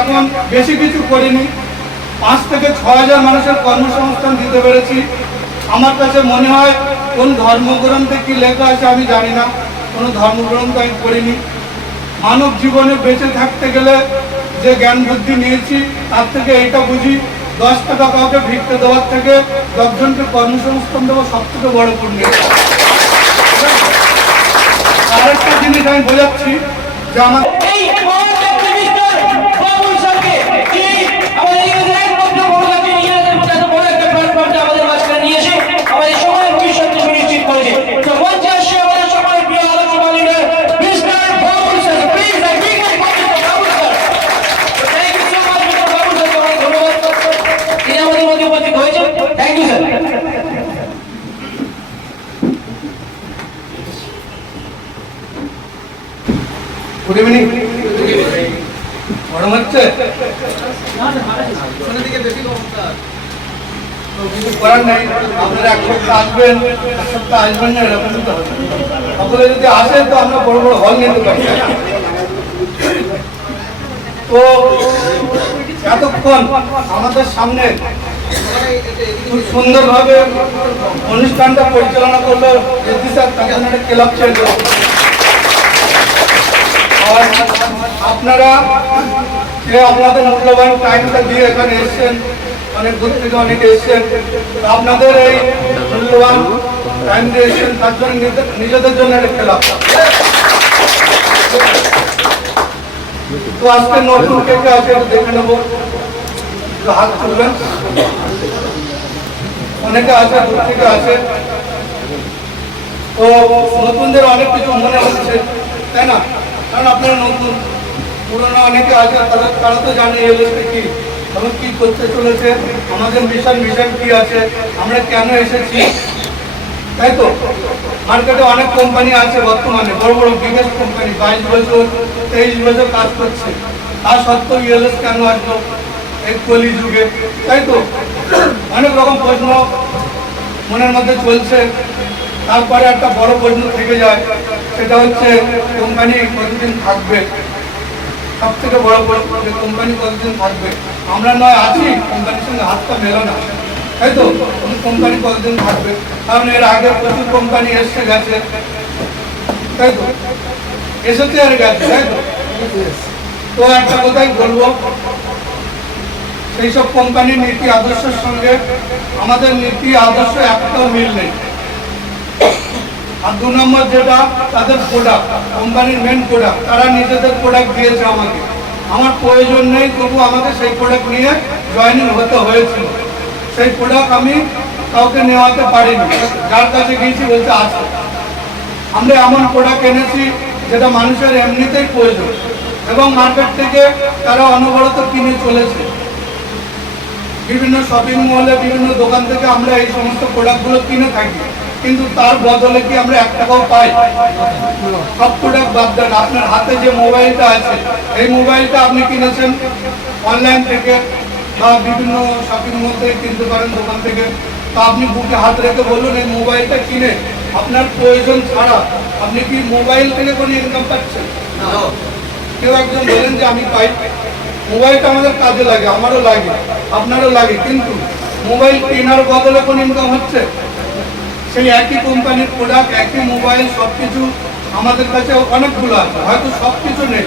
এখন বেশি কিছু করিনি। পাঁচ থেকে ছ হাজার মানুষের কর্মসংস্থান দিতে পেরেছি। আমার কাছে মনে হয় কোন ধর্মগ্রন্থে কি লেখা আছে আমি জানি না। কোনো ধর্মগ্রন্থ আমি পড়িনি। মানব জীবনে বেঁচে থাকতে গেলে যে জ্ঞান বুদ্ধি নিয়েছি, তার থেকে এইটা বুঝি, দশ টাকা কাউকে ভিক্ষে দেওয়ার থেকে দশজনকে কর্মসংস্থান দেওয়া সব থেকে বড় পুণ্য। আরেকটা জিনিস আমি বোঝাচ্ছি যে আমার গুড ইভিনিং গরম হচ্ছে কিছু করার নেই আপনারা এক সপ্তাহ আসবেন এক সপ্তাহ আসবেন না এরকম তো হবে। যদি আসে তো আমরা বড় বড় হল নিতে পারি তো এতক্ষণ আমাদের সামনে খুব সুন্দরভাবে অনুষ্ঠানটা পরিচালনা করল স্যার তাকে একটা ক্লাব ছেড়ে আপনারা যে আপনাদের মূল্যবান টাইমটা দিয়ে এখানে এসেছেন, অনেক দূর থেকে অনেকে এসেছেন, আপনাদের এই মূল্যবান টাইম দিয়ে এসেছেন, তার জন্য নিজে- নিজেদের জন্য একটা খেলা তো আজকে নতুন কে কে আছে দেখে নেব। হাত তুলবেন। অনেকে আছে, দূর থেকে আছে। তো নতুনদের অনেক কিছু মনে হচ্ছে তাই না? কারণ আপনারা নতুন, পুরোনো অনেকে আছে তারা তারা তো জানে এলএসপি কি, এবং কী করতে চলেছে, আমাদের মিশন মিশন কি আছে, আমরা কেন এসেছি? তাই তো? মার্কেটে অনেক কোম্পানি আছে বর্তমানে, বড় বড় বিগেস্ট কোম্পানি বাইশ বছর, তেইশ বছর কাজ করছে। তার সত্ত্বেও ইএলএস কেন আসলো এই কলি যুগে? তাই তো? অনেক রকম প্রশ্ন মনের মধ্যে চলছে। তারপরে একটা বড় প্রশ্ন থেকে যায় সেটা হচ্ছে কোম্পানি কতদিন থাকবে? সব থেকে বড় যে কোম্পানি কতদিন থাকবে? আমরা নয়, আছি। কোম্পানির সঙ্গে হাতটা মেলো না। তাই তো? কোম্পানি কতদিন থাকবে? কারণ এর আগে প্রচুর কোম্পানি এসে গেছে। তাই তো? এসেছে আর গেছে, তাই তো? তো একটা কথাই বলব। সেই সব কোম্পানির নীতি আদর্শের সঙ্গে আমাদের নীতি আদর্শ একটাও মিল নেই। আর দু নম্বর যেটা, তাদের প্রোডাক্ট কোম্পানির মেন প্রোডাক্ট তারা নিজেদের প্রোডাক্ট দিয়েছে আমাকে। আমার প্রয়োজন নেই, তবু আমাকে সেই প্রোডাক্ট নিয়ে জয়েনিং হতে হয়েছিল। সেই প্রোডাক্ট আমি কাউকে নেওয়াতে পারিনি, যার কাছে গিয়েছি বলতে আছে। আমরা এমন প্রোডাক্ট এনেছি, যেটা মানুষের এমনিতেই প্রয়োজন। এবং মার্কেট থেকে তারা অনবরত কিনে চলেছে। বিভিন্ন শপিং মলে বিভিন্ন দোকান থেকে আমরা এই সমস্ত প্রোডাক্টগুলো কিনে থাকি। কিন্তু তার বদলে কি আমরা এক টাকাও পাই? সব প্রোডাক্ট বাদ দেন। আপনার হাতে যে মোবাইলটা আছে এই মোবাইলটা আপনি কিনেছেন অনলাইন থেকে বা বিভিন্ন শপিং মল থেকে কিনতে পারেন দোকান থেকে। তা আপনি বুকে হাত রেখে বলুন এই মোবাইলটা কিনে আপনার প্রয়োজন ছাড়া আপনি কি মোবাইল থেকে কোনো ইনকাম পাচ্ছেন? কেউ একজন বলেন যে আমি পাই। মোবাইলটা আমাদের কাজে লাগে আমারও লাগে আপনারও লাগে কিন্তু মোবাইল কেনার বদলে কোনো ইনকাম হচ্ছে? সেই একই কোম্পানির প্রোডাক্ট একই মোবাইল সব কিছু আমাদের কাছে অনেকগুলো আছে। হয়তো সব কিছু নেই।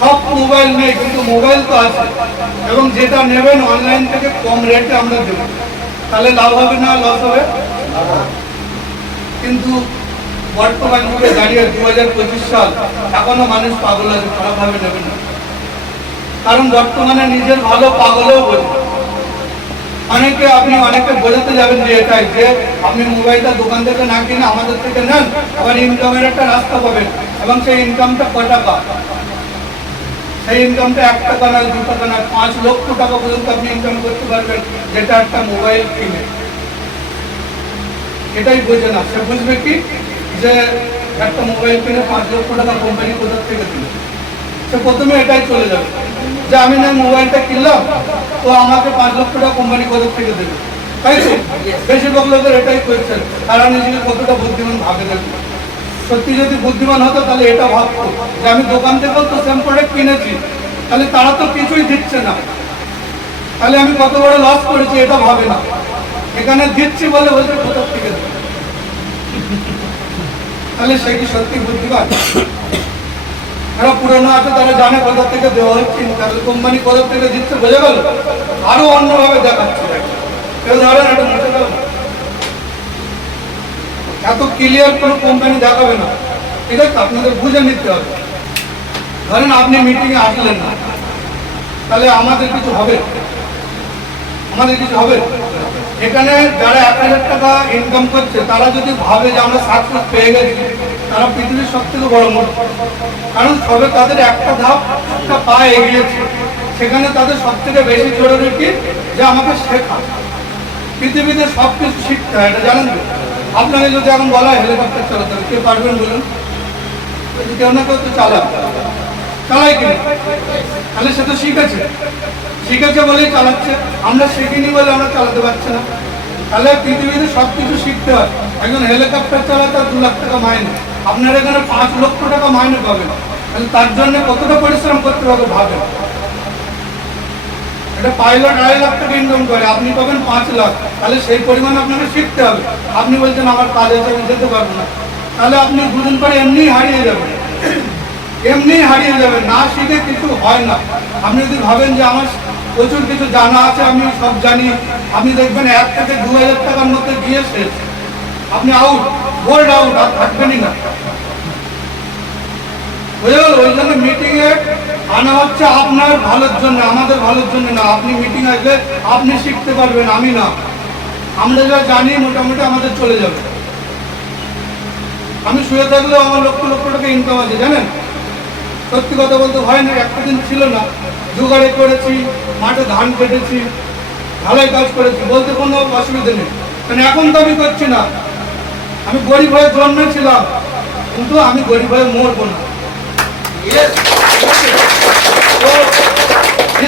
সব মোবাইল নেই, কিন্তু মোবাইল তো আছে। এবং যেটা নেবেন অনলাইন থেকে কম রেটে আমরা দেবো। তাহলে লাভ হবে না লস হবে? কিন্তু বর্তমান যুগে দাঁড়িয়ে দু হাজার পঁচিশ সাল, এখনও মানুষ পাগল আছে খারাপভাবে নেবে না। কারণ বর্তমানে নিজের ভালো পাগলেও বোঝে অনেকে আপনি অনেকে বোঝাতে যাবেন যে এটাই যে আপনি মোবাইলটা দোকান থেকে না কিনে আমাদের থেকে নেন, আবার ইনকামের একটা রাস্তা পাবেন এবং সেই ইনকামটা ক টাকা? সেই ইনকামটা এক টাকা নয়, দু টাকা নয়, পাঁচ লক্ষ টাকা পর্যন্ত আপনি ইনকাম করতে পারবেন যেটা একটা মোবাইল কিনে। এটাই বোঝে না। সে বুঝবে কি? যে একটা মোবাইল কিনে পাঁচ লক্ষ টাকা কোম্পানি কোথা থেকে দিল? সে প্রথমে এটাই চলে যাবে। যে আমি না মোবাইলটা কিনলাম তো আমাকে পাঁচ লক্ষ টাকা কোম্পানি কোথা থেকে দেবে? তাই তো? বেশিরভাগ লোকের এটাই করছেন তারা নিজেকে কতটা বুদ্ধিমান ভাবে দেবে সত্যি যদি বুদ্ধিমান হতো, তাহলে এটা ভাবতো। যে আমি দোকান থেকেও তো সেম প্রোডাক্ট কিনেছি, তাহলে তারা তো কিছুই দিচ্ছে না। তাহলে আমি কত বড় লস করেছি, এটা ভাবে না। এখানে দিচ্ছি বলে বলছে, কোথার থেকে? তাহলে সে কি সত্যি বুদ্ধিমান? যারা পুরনো আছে তারা জানে কোথা থেকে দেওয়া হচ্ছে তাহলে কোম্পানি কোথা থেকে দিচ্ছে বোঝা গেল? আরও অন্যভাবে দেখাচ্ছে। এত ক্লিয়ার কোনো কোম্পানি দেখাবে না। ঠিক আছে, আপনাদের বুঝে নিতে হবে। ধরেন আপনি মিটিংয়ে আসলেন না, তাহলে আমাদের কিছু হবে? আমাদের কিছু হবে? এখানে যারা এক হাজার টাকা ইনকাম করছে, তারা যদি ভাবে যে আমরা সাকসেস পেয়ে গেছি, তারা পৃথিবীর সব থেকে বড় মোট কারণ সবে তাদের একটা ধাপ, একটা পা এগিয়েছে সেখানে তাদের সব থেকে বেশি জরুরি কি? যে আমাকে শেখা। পৃথিবীতে সব কিছু শিখতে হয়, এটা জানেন আপনাকে যদি এখন বলা হয় হেলিকপ্টার চালাতে কে পারবেন বলুন? কেউ না কেউ তো চালায় চালায় কিনা তাহলে সে তো শিখেছে। শিখেছে বলেই চালাচ্ছে। আমরা শিখিনি বলে আমরা চালাতে পারছি না। তাহলে পৃথিবীতে সব কিছু শিখতে হয়। একজন হেলিকপ্টার চালাতে দু লাখ টাকা মাইনে। আপনার এখানে পাঁচ লক্ষ টাকা মাইনে পাবেন। তাহলে তার জন্য কতটা পরিশ্রম করতে হবে ভাবেন? এটা পাইলট আড়াই লাখ টাকা ইনকাম করে। আপনি পাবেন পাঁচ লাখ। তাহলে সেই পরিমাণ আপনাকে শিখতে হবে। আপনি বলছেন আমার কাজ যেতে পারব না। তাহলে আপনি দুদিন পরে এমনি হারিয়ে যাবেন। এমনি হারিয়ে যাবেন না শিখে কিছু হয় না। আপনি যদি ভাবেন যে আমার প্রচুর কিছু জানা আছে, আমি সব জানি। আপনি দেখবেন এক থেকে দু হাজার টাকার মধ্যে গিয়ে শেষ। আপনি আউট গোল্ড আউট আর থাকবেনই না। ওই জন্য মিটিংয়ে আনা হচ্ছে আপনার ভালোর জন্য, আমাদের ভালোর জন্য না। আপনি মিটিং আসলে আপনি শিখতে পারবেন, আমি না। আমরা যা জানি মোটামুটি আমাদের চলে যাবে। আমি শুয়ে থাকলেও আমার লক্ষ লক্ষ টাকা ইনকাম আছে, জানেন? সত্যি কথা বলতে ভয় না একটা দিন ছিল না। জোগাড়ে করেছি মাঠে ধান কেটেছি ঢালাই কাজ করেছি বলতে কোনো অসুবিধা নেই। কারণ এখন তো আমি করছি না। আমি গরিব হয়ে জন্মেছিলাম কিন্তু আমি গরিব হয়ে মরবো না।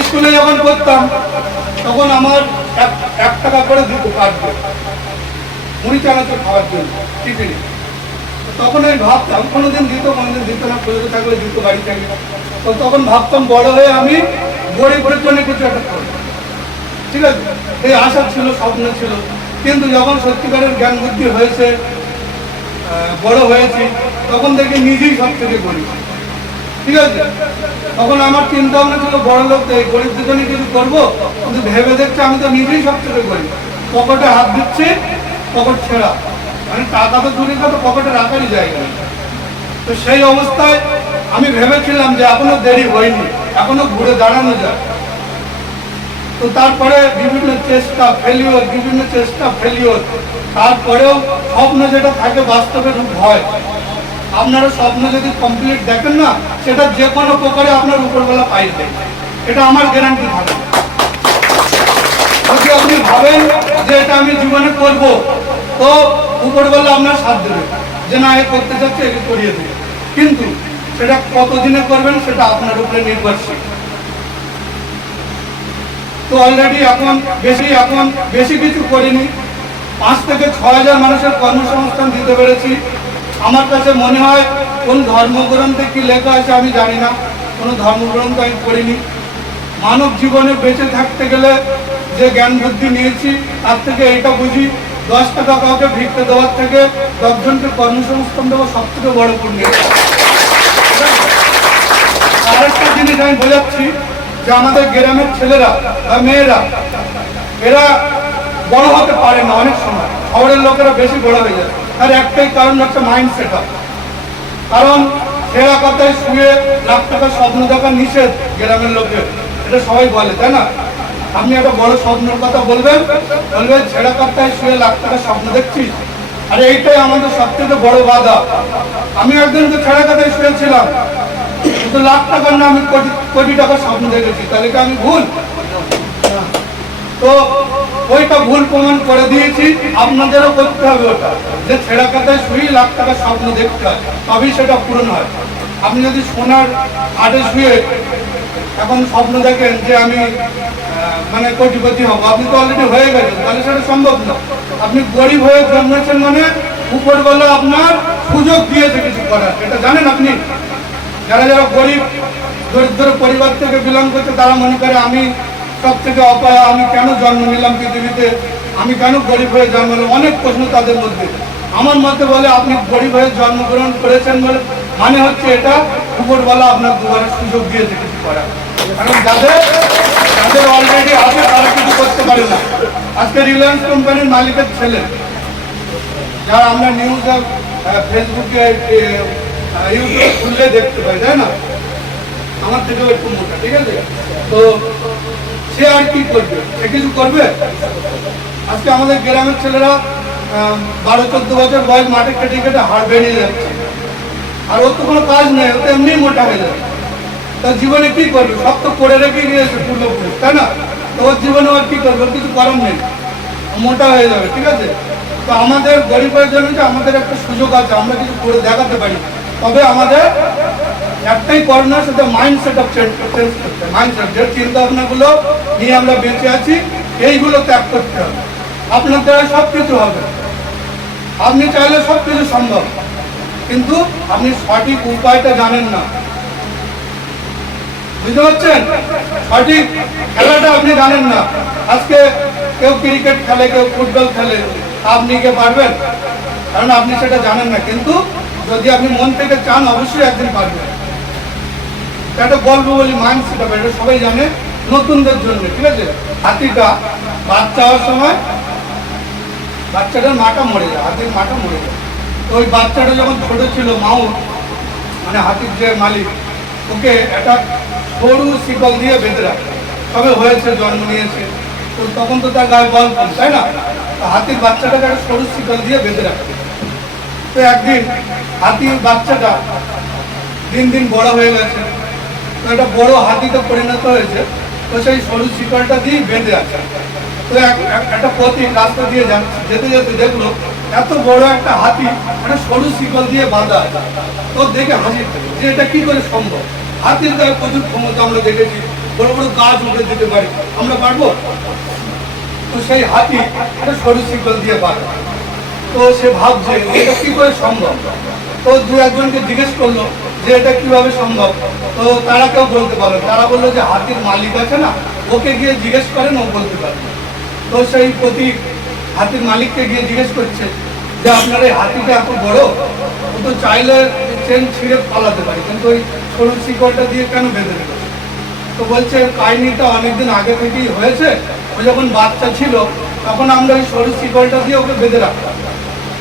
স্কুলে যখন করতাম তখন আমার এক টাকা করে দিত। কাটবে মুড়ি চানাচুর খাওয়ার জন্য টিফিনে। তখন আমি ভাবতাম, কোনোদিন দিত কোনোদিন দিত না পুজোতে থাকলে দিত, বাড়ি থাকলে। তো তখন ভাবতাম, বড় হয়ে আমি গড়ে জন্য কিছু একটা করব ঠিক আছে? এই আশা ছিল, স্বপ্ন ছিল। কিন্তু যখন সত্যিকারের জ্ঞান বুদ্ধি হয়েছে বড় হয়েছি, তখন দেখি নিজেই সব থেকে গরিব। ঠিক আছে? তখন আমার চিন্তা ভাবনা ছিল, বড় লোক এই গরিবদের জন্য কিছু করব, কিন্তু ভেবে দেখছে আমি তো নিজেই সব থেকে করি পকেটে হাত দিচ্ছি, পকেট ছেঁড়া। টাকা তো দূরে কথা পকেটে রাখারই জায়গা তো সেই অবস্থায় আমি ভেবেছিলাম যে এখনও দেরি হয়নি, এখনও ঘুরে দাঁড়ানো যায়। তো তারপরে বিভিন্ন চেষ্টা ফেলিওর বিভিন্ন চেষ্টা ফেলিওর তারপরেও স্বপ্ন যেটা থাকে বাস্তবে রূপ আপনারা স্বপ্ন যদি কমপ্লিট দেখেন না, সেটা যে কোনো প্রকারে আপনার উপরবেলা পাই দেয়। এটা আমার গ্যারান্টি থাকে। যদি আপনি ভাবেন যে এটা আমি জীবনে করব, তো উপরবেলা আপনার সাথ দেবে। যে না, এ করতে চাচ্ছে একে করিয়ে দেবে। কিন্তু সেটা কতদিনে করবেন, সেটা আপনার উপরে নির্ভরশীল। তো অলরেডি এখন বেশি এখন বেশি কিছু করিনি। পাঁচ থেকে ছ হাজার মানুষের কর্মসংস্থান দিতে পেরেছি। আমার কাছে মনে হয়, কোন ধর্মগ্রন্থে কি লেখা আছে আমি জানি না। কোনো ধর্মগ্রন্থ আমি পড়িনি। মানব জীবনে বেঁচে থাকতে গেলে যে জ্ঞান বুদ্ধি নিয়েছি, তার থেকে এটা বুঝি দশ টাকা কাউকে ভিক্ষে দেওয়ার থেকে দশজনকে কর্মসংস্থান দেওয়া সব থেকে বড় পুণ্য। আরেকটা জিনিস আমি বোঝাচ্ছি যে আমাদের গ্রামের ছেলেরা বা মেয়েরা, এরা বড় হতে পারে না অনেক সময়। শহরের লোকেরা বেশি বড় হয়ে যায়। তার একটাই কারণ হচ্ছে মাইন্ড সেট কারণ সেরা কথায় শুয়ে লাখ টাকার স্বপ্ন দেখা নিষেধ গ্রামের লোকের। এটা সবাই বলে, তাই না? আপনি একটা বড় স্বপ্নের কথা বলবেন বলবেন, ছেঁড়া কথায় শুয়ে লাখ টাকার স্বপ্ন দেখছিস? আর এইটাই আমাদের সব থেকে বড় বাধা। আমি একদিনকে ছেঁড়া কথায় শুয়েছিলাম, কিন্তু লাখ টাকার না আমি কোটি কোটি টাকার স্বপ্ন দেখেছি, তাহলে কি আমি ভুল? তো ওইটা ভুল প্রমাণ করে দিয়েছি, আপনাদেরও করতে হবে ওটা, যে ছেঁড়া কাতায় শুয়ে লাখ টাকার স্বপ্ন দেখতে হয়, তবেই সেটা পূরণ হয়। আপনি যদি সোনার আটে শুয়ে এখন স্বপ্ন দেখেন যে আমি মানে কোটিপতি হব। আপনি তো অলরেডি হয়ে গেছেন, তাহলে সেটা সম্ভব না। আপনি গরিব হয়ে জন্মেছেন মানে উপরবেলা আপনার সুযোগ দিয়েছে কিছু করার, এটা জানেন আপনি? যারা যারা গরিব, দরিদ্র পরিবার থেকে বিলং করছে, তারা মনে করে আমি সব থেকে অপায়, আমি কেন জন্ম নিলাম পৃথিবীতে? আমি কেন গরিব হয়ে জন্ম নিলাম? অনেক প্রশ্ন তাদের মধ্যে। আমার মতে বলে, আপনি গরিব হয়ে জন্মগ্রহণ করেছেন বলে মানে হচ্ছে এটা উপরওয়ালা আপনার দুবারের সুযোগ দিয়েছে কিছু করার। কারণ যাদের যাদের অলরেডি আছে, তারা কিছু করতে পারে না। আজকে রিলায়েন্স কোম্পানির মালিকের ছেলে, যারা আমরা নিউজ ফেসবুকে ইউটিউবে খুললে দেখতে পাই, তাই না? আমার থেকেও একটু মোটা, ঠিক আছে? তো সে আর কি করবে? সে কিছু করবে? আজকে আমাদের গ্রামের ছেলেরা বারো, চোদ্দ বছর বয়স, মাঠে কেটে কেটে হাড় বেরিয়ে যাচ্ছে। আর ওর তো কোনো কাজ নেই, ও তো এমনি মোটা হয়ে যাবে তার জীবনে কি করবে? সব তো করে রেখে গিয়েছে পূর্বপুরুষ, তাই না? তো ওর জীবনে আর কি করবে? কিছু করার নেই। মোটা হয়ে যাবে, ঠিক আছে? তো আমাদের গরিবের জন্য যে আমাদের একটা সুযোগ আছে, আমরা কিছু করে দেখাতে পারি। তবে আমাদের একটাই করোনা সেটা মাইন্ড সেট অফ চেঞ্জ করতে মাইন্ড সেট যে চিন্তা ভাবনাগুলো নিয়ে আমরা বেঁচে আছি, এইগুলো ত্যাগ করতে হবে। আপনার দ্বারা সব কিছু হবে। আপনি চাইলে সব কিছু সম্ভব। কিন্তু আপনি সঠিক উপায়টা জানেন না। বুঝতে পারছেন? সঠিক খেলাটা আপনি জানেন না। আজকে কেউ ক্রিকেট খেলে, কেউ ফুটবল খেলে, আপনি কে পারবেন? কারণ আপনি সেটা জানেন না। কিন্তু যদি আপনি মন থেকে চান, অবশ্যই একদিন পারবেন। একটা গল্প বলি মাইন্ড সেটা এটা সবাই জানে, নতুনদের জন্য, ঠিক আছে? হাতিটা বাচ্চা হওয়ার সময় বাচ্চাটার মাটা মরে যায়, হাতির মাটা মরে যায়। তো ওই বাচ্চাটা যখন ছোট ছিল মাও মানে হাতির যে মালিক, ওকে একটা সরু শিকল দিয়ে বেঁধে রাখে। তবে হয়েছে, জন্ম নিয়েছে। তো তখন তো তার গায়ে বল তাই না? হাতির বাচ্চাটাকে একটা সরু শিকল দিয়ে বেঁধে রাখে। তো একদিন হাতির বাচ্চাটা দিন দিন বড় হয়ে গেছে। তো একটা বড় হাতিতে পরিণত হয়েছে। তো সেই সরু শিকলটা দিয়ে বেঁধে আছে। তো এক- এক- একটা পথি রাস্তা দিয়ে যান- যেতে যেতে দেখল এত বড় একটা হাতি একটা সরু শিকল দিয়ে বাঁধা আছে। তো দেখে হাসি যে এটা কি করে সম্ভব? হাতির গায়ে প্রচুর ক্ষমতা আমরা দেখেছি, বড় বড় গাছ উঠে দিতে পারি। আমরা পারব? তো সেই হাতি একটা সরু শিকল দিয়ে বাঁধা তো সে ভাবছে, এটা কি করে সম্ভব? তো দু একজনকে জিজ্ঞেস করল যে, এটা কীভাবে সম্ভব? তো তারা কেউ বলতে পারল তারা বলল যে, হাতির মালিক আছে না, ওকে গিয়ে জিজ্ঞেস করেন, ও বলতে পারবে। তো সেই প্রতি হাতির মালিককে গিয়ে জিজ্ঞেস করছে যে আপনার এই হাতিটা এত বড়, ও তো চাইলে চেন ছিঁড়ে পালাতে পারে, কিন্তু ওই সরু শিকড়টা দিয়ে কেন বেঁধে রেখেছে তো বলছে, কাহিনিটা অনেকদিন আগে থেকেই হয়েছে, ও যখন বাচ্চা ছিল, তখন আমরা ওই সরু শিকড়টা দিয়ে ওকে বেঁধে রাখতাম।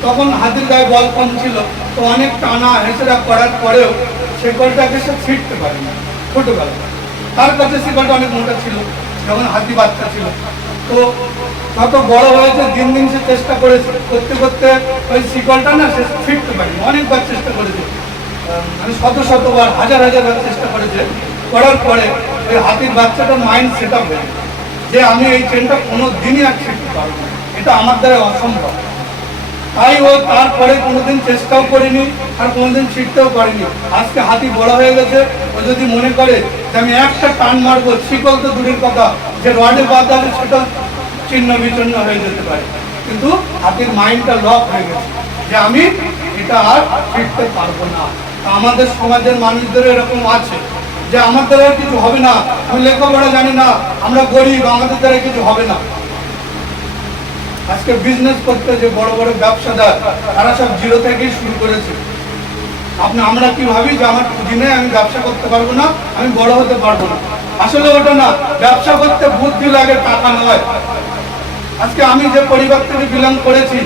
তখন হাতির গায়ে বল কম ছিল, তো অনেক টানা হেঁচড়া করার পরেও শিকড়টাকে সে ছিঁড়তে পারে না ছোটবেলা তার কাছে শিকড়টা অনেক মোটা ছিল, যখন হাতি বাচ্চা ছিল। তো তত বড় হয়েছে, দিন দিন সে চেষ্টা করেছে। করতে করতে ওই শিকড়টা না সে ফিরতে পারেনি, অনেকবার চেষ্টা করেছে। মানে শত শতবার, হাজার হাজার বার চেষ্টা করেছে। করার পরে ওই হাতির বাচ্চাটার মাইন্ড সেট আপ হয়ে যে আমি এই ট্রেনটা কোনো দিনই আর শিখতে পারব এটা আমার দ্বারা অসম্ভব। তাই ও তারপরে কোনোদিন চেষ্টাও করিনি, আর কোনোদিন শিখতেও পারিনি। আজকে হাতি বড় হয়ে গেছে। ও যদি মনে করে আমি একটা টান মারবো শিকল তো দূরের কথা, যে রডে বাদ আছে সেটা চিহ্ন বিচ্ছিন্ন হয়ে যেতে পারে। কিন্তু হাতির মাইন্ডটা লক হয়ে গেছে যে আমি এটা আর শিখতে পারব না। আমাদের সমাজের মানুষদের এরকম আছে যে আমার দ্বারা কিছু হবে না, আমি লেখাপড়া জানি না, আমরা গরিব, আমাদের দ্বারা কিছু হবে না। আজকে বিজনেস করতে যে বড় বড় ব্যবসাদার, তারা সব জিরো থেকেই শুরু করেছে। আপনি আমরা কি ভাবি যে আমার পুঁজি নেই আমি ব্যবসা করতে পারব না? আমি বড় হতে পারব না। আসলে ওটা না, ব্যবসা করতে বুদ্ধি লাগে, টাকা নয়। আজকে আমি যে পরিবার থেকে বিলং করেছি,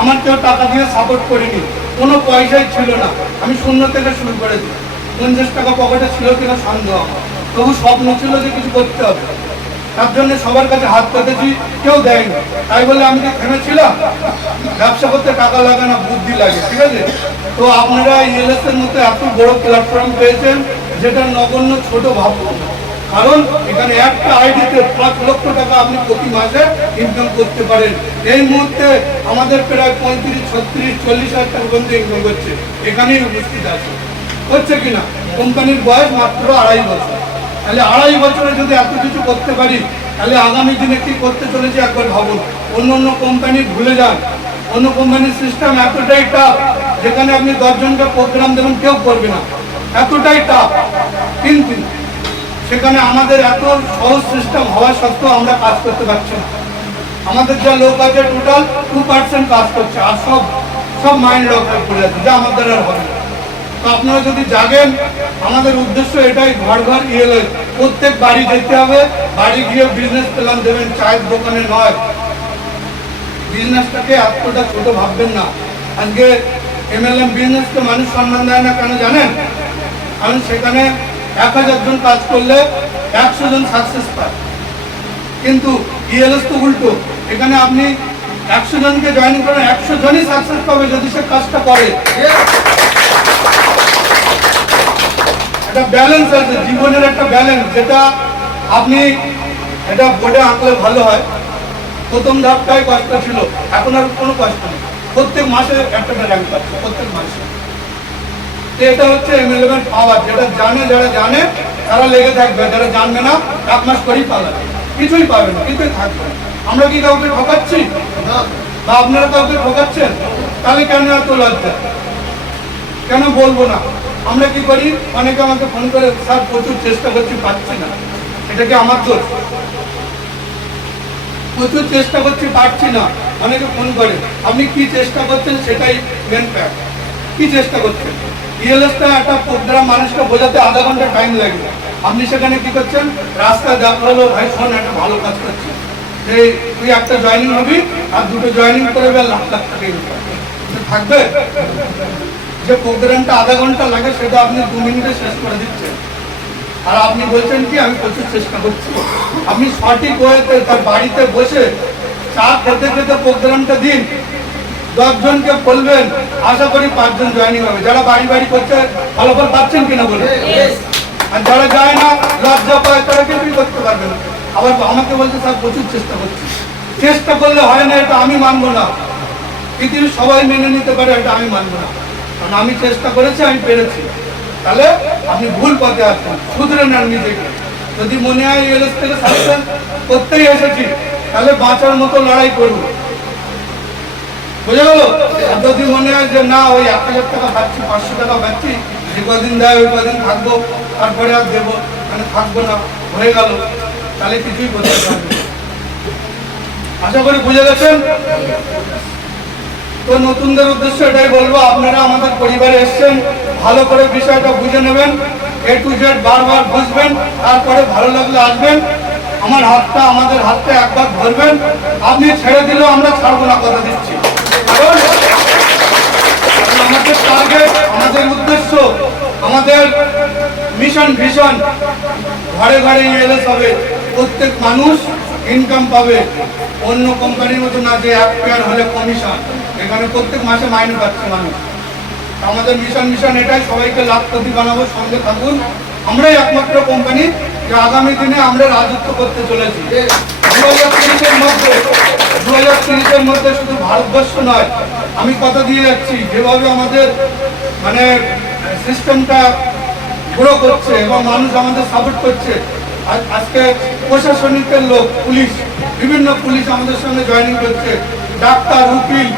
আমার কেউ টাকা দিয়ে সাপোর্ট করিনি। কোনো পয়সাই ছিল না। আমি শূন্য থেকে শুরু করেছি। পঞ্চাশ টাকা পকেটে ছিল কিনা সন্দেহ। তবু স্বপ্ন ছিল যে কিছু করতে হবে। তার জন্য সবার কাছে হাত পেতেছি, কেউ দেয়নি। তাই বলে আমি কি থেমেছিলাম? ব্যবসা করতে টাকা লাগে না, বুদ্ধি লাগে, ঠিক আছে? তো আপনারা ইএলএস এর মতো এত বড় প্ল্যাটফর্ম পেয়েছেন, যেটা নগণ্য ছোট ভাবুন। কারণ এখানে একটা আইডিতে পাঁচ লক্ষ টাকা আপনি প্রতি মাসে ইনকাম করতে পারেন। এই মুহূর্তে আমাদের প্রায় পঁয়ত্রিশ, ছত্রিশ, চল্লিশ হাজার টাকা পর্যন্ত ইনকাম করছে এখানেই উপস্থিত আছে। হচ্ছে কিনা? কোম্পানির বয়স মাত্র আড়াই বছর। তাহলে আড়াই বছরে যদি এত কিছু করতে পারি, তাহলে আগামী দিনে কি করতে চলেছে একবার ভাবুন। অন্য অন্য কোম্পানি ভুলে যান। অন্য কোম্পানির সিস্টেম এতটাই টাফ যেখানে আপনি দশজনকে প্রোগ্রাম দেবেন, কেউ করবে না। এতটাই টাফ কিন্তু সেখানে আমাদের এত সহজ সিস্টেম হওয়া সত্ত্বেও আমরা কাজ করতে পারছি না। আমাদের যা লোক আছে টোটাল টু পার্সেন্ট কাজ করছে, আর সব সব মাইন্ড লক পড়ে আছে, যা আমাদের আর হবে। তো আপনারা যদি জাগেন, আমাদের উদ্দেশ্য এটাই, ঘর ঘর ইয়ে প্রত্যেক বাড়ি যেতে হবে, বাড়ি গিয়ে বিজনেস প্ল্যান দেবেন, চায়ের দোকানে নয়। বিজনেসটাকে এতটা ছোট ভাববেন না। আজকে এমএলএম বিজনেসকে মানুষ সম্মান দেয় না কেন জানেন? কারণ সেখানে এক হাজার জন কাজ করলে একশো জন সাকসেস পায়। কিন্তু ইএলএস তো উল্টো। এখানে আপনি একশো জনকে জয়েন করেন, একশো জনই সাকসেস পাবে যদি সে কাজটা করে। একটা ব্যালেন্স আছে, জীবনের একটা ব্যালেন্স যেটা আপনি এটা বোর্ডে আঁকলে ভালো হয়। প্রথম ধাপটাই কষ্ট ছিল, এখন আর কোনো কষ্ট নেই। প্রত্যেক মাসে একটা র্যাঙ্ক পাচ্ছে, প্রত্যেক মাসে। এটা হচ্ছে এমএলএমের পাওয়ার যেটা জানে, যারা জানে, তারা লেগে থাকবে, যারা জানবে না, এক মাস করেই পালাবে কিছুই পাবে না, কিছুই থাকবে আমরা কি কাউকে ঠকাচ্ছি? বা আপনারা কাউকে ঠকাচ্ছেন? তাহলে কেন এত লজ্জা? কেন বলব না? আমরা কি করি? অনেকে আমাকে ফোন করে, স্যার, প্রচুর চেষ্টা করছি, পাচ্ছি না। এটা কি আমার দোষ? প্রচুর চেষ্টা করছি পারছি না। অনেকে ফোন করে। আপনি কি চেষ্টা করছেন সেটাই মেন কি চেষ্টা করছেন? ইএলএসটা একটা প্রোগ্রাম মানুষকে বোঝাতে আধা ঘণ্টা টাইম লাগবে। আপনি সেখানে কি করছেন? রাস্তায় দেখা হলো ভাই, শোন, একটা ভালো কাজ করছি। এই, তুই একটা জয়েনিং হবি, আর দুটো জয়েনিং করে লাখ লাখ টাকা থাকবে? যে প্রোগ্রামটা আধা ঘণ্টা লাগে, সেটা আপনি দু মিনিটে শেষ করে দিচ্ছেন। আর আপনি বলছেন কি, আমি প্রচুর চেষ্টা করছি। আপনি সঠিক ওয়েতে তার বাড়িতে বসে চা খেতে খেতে প্রোগ্রামটা দিন। দশজনকে বলবেন, আশা করি পাঁচজন জয়েনিং হবে। যারা বাড়ি বাড়ি করছে, ফলাফল পাচ্ছেন কিনা বলে আর যারা যায় না পায়, তারা করতে পারবে না। আবার আমাকে বলছে, স্যার, প্রচুর চেষ্টা করছি। চেষ্টা করলে হয় না, এটা আমি মানবো না। পৃথিবীর সবাই মেনে নিতে পারে, এটা আমি মানবো না। কারণ আমি চেষ্টা করেছি, আমি পেরেছি। তাহলে আপনি ভুল পথে আছেন। শুধরে নেন নিজেকে। যদি মনে হয় এলএস থেকে করতেই এসেছি তাহলে বাঁচার মতো লড়াই করব। বুঝে গেল? যদি মনে হয় যে, না, ওই এক হাজার টাকা পাচ্ছি, পাঁচশো টাকা পাচ্ছি, যে কদিন দেয়, ওই কদিন থাকব, তারপরে আর দেবো। মানে থাকব না, হয়ে গেল। তাহলে কিছুই করতে পারবে আশা করি বুঝে গেছেন? তো নতুনদের উদ্দেশ্য এটাই বলব, আপনারা আমাদের পরিবারে এসছেন, ভালো করে বিষয়টা বুঝে নেবেন এ টু জেড বারবার বুঝবেন, তারপরে ভালো লাগলে আসবেন। আমার হাতটা, আমাদের হাতটা একবার ধরবেন, আপনি ছেড়ে দিলেও আমরা ছাড়বো না কথা দিচ্ছি। কারণ আমাদের টার্গেট আমাদের উদ্দেশ্য, আমাদের মিশন ভিশন ঘরে ঘরে এলএস হবে প্রত্যেক মানুষ ইনকাম পাবে। অন্য কোম্পানির মতো না যে এক পেয়ার হলে কমিশন এখানে প্রত্যেক মাসে মাইনে পাচ্ছে মানুষ। আমাদের মিশন মিশন এটাই সবাইকে লাখপতি বানাবো, সঙ্গে থাকুন। আমরাই একমাত্র কোম্পানি যে আগামী দিনে আমরা রাজত্ব করতে চলেছি। দু হাজার তিরিশের মধ্যে দু হাজার তিরিশের মধ্যে শুধু ভারতবর্ষ নয়, আমি কথা দিয়ে যাচ্ছি, যেভাবে আমাদের মানে সিস্টেমটা গ্রো করছে এবং মানুষ আমাদের সাপোর্ট করছে। আজকে প্রশাসনিকের লোক, পুলিশ, বিভিন্ন পুলিশ আমাদের সঙ্গে জয়েনিং করছে। ডাক্তার, উকিল,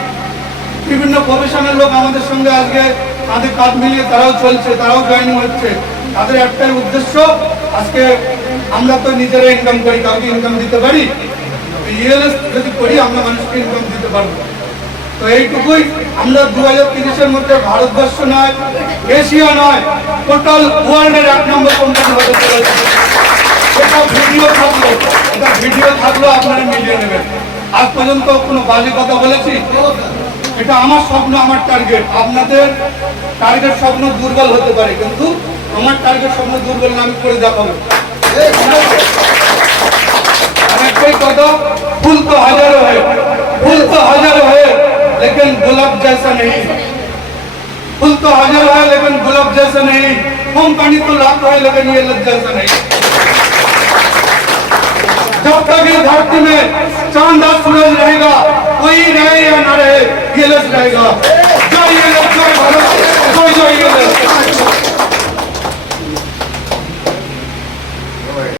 বিভিন্ন প্রফেশনের লোক আমাদের সঙ্গে আজকে তাদের কাজ মিলিয়ে তারাও চলছে, তারাও জয়েনিং হচ্ছে। তাদের একটাই উদ্দেশ্য, আজকে আমরা তো নিজেরা ইনকাম করি, কাউকে ইনকাম দিতে পারি যদি করি, আমরা মানুষকে ইনকাম দিতে পারব। তো এইটুকুই, আমরা দু হাজার তিরিশের মধ্যে ভারতবর্ষ নয়, এশিয়া নয় টোটাল ওয়ার্ল্ডের এক নম্বর কোম্পানি হতে চলেছে। এটা ভিডিও থাকল, এটা ভিডিও থাকল আপনারা মিলিয়ে নেবেন। আজ পর্যন্ত কোনো বাজে কথা বলেছি? এটা আমার স্বপ্ন, আমার টার্গেট আপনাদের টার্গেট স্বপ্ন দুর্বল হতে পারে, কিন্তু আমার টার্গেট স্বপ্ন দুর্বল না আমি করে দেখাবো আর একটাই কথা फूल तो हजारों है फूल तो हजारों है लेकिन गुलाब जैसा नहीं फूल तो हजारों है लेकिन गुलाब जैसा नहीं कंपनी तो लाखों है लेकिन ये लग जैसा नहीं जब तक ये धरती में चांद और सूरज रहेगा कोई रहे या ना रहे ये लग रहेगा जय ये लग जय भारत